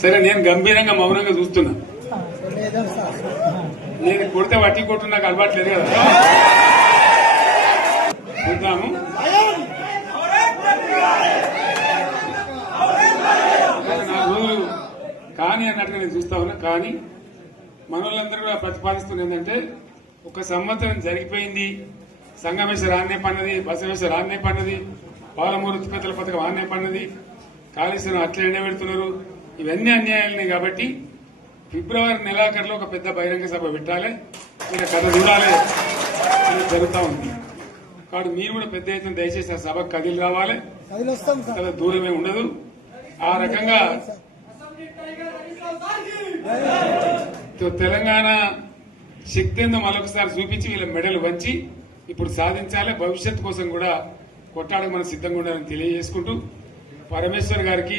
సరే నేను గంభీరంగా మౌనంగా చూస్తున్నా. నేను కొడితే వట్టి కొట్టు నాకు అలవాట్లేదు కదా. చూద్దాము. నాకు కానీ అన్నట్టుగా నేను చూస్తా ఉన్నా. కానీ మనోళ్ళందరూ కూడా ప్రతిపాదిస్తుంది ఏంటంటే, ఒక సంవత్సరం జరిగిపోయింది, సంగమేశ్వర ఆన్నే పన్నది, బసవేశ్వర ఆన్నే పన్నది, పాలమూరు ఉత్పత్తుల పథకం ఆన్నే పన్నది, కాళేశ్వరం అట్లా ఎండబెడుతున్నారు. ఇవన్నీ అన్యాయాలని కాబట్టి ఫిబ్రవరి నెలాఖరులో ఒక పెద్ద బహిరంగ సభ పెట్టాలి, మీరు కథ చూడాలి అని జరుగుతూ ఉంది. కాబట్టి మీరు కూడా పెద్ద ఎత్తున దయచేసి ఆ సభకు కదిలి రావాలి, కథ దూరమే ఉండదు. ఆ రకంగా తెలంగాణ శక్తి ఏందో మరొకసారి చూపించి వీళ్ళ మెడలు వంచి ఇప్పుడు సాధించాలి. భవిష్యత్తు కోసం కూడా కొట్టాడకు మనం సిద్ధంగా ఉండాలని తెలియజేసుకుంటూ, పరమేశ్వర్ గారికి